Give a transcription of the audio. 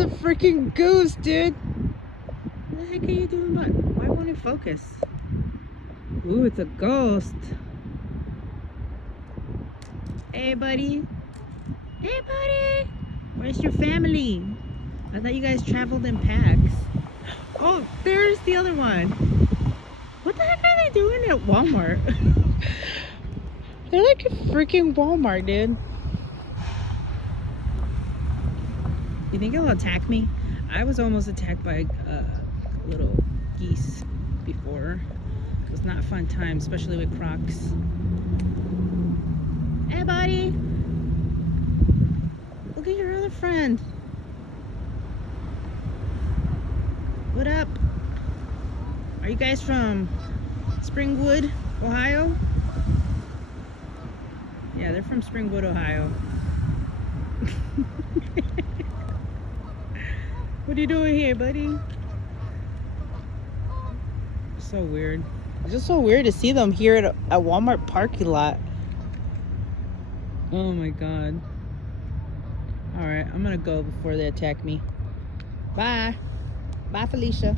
It's a freaking goose, dude. What the heck are you doing? Why won't it focus? Ooh, it's a ghost. Hey, buddy. Hey, buddy. Where's your family? I thought you guys traveled in packs. Oh, there's the other one. What the heck are they doing at Walmart? They're like a freaking Walmart, dude. You think it'll attack me? I was almost attacked by little geese before. It was not a fun time, especially with Crocs. Hey, buddy. Look at your other friend. What up? Are you guys from Springwood, Ohio? Yeah, they're from Springwood, Ohio. What are you doing here, buddy? So weird. It's just so weird to see them here at a Walmart parking lot. Oh my god. Alright, I'm gonna go before they attack me. Bye. Bye, Felicia.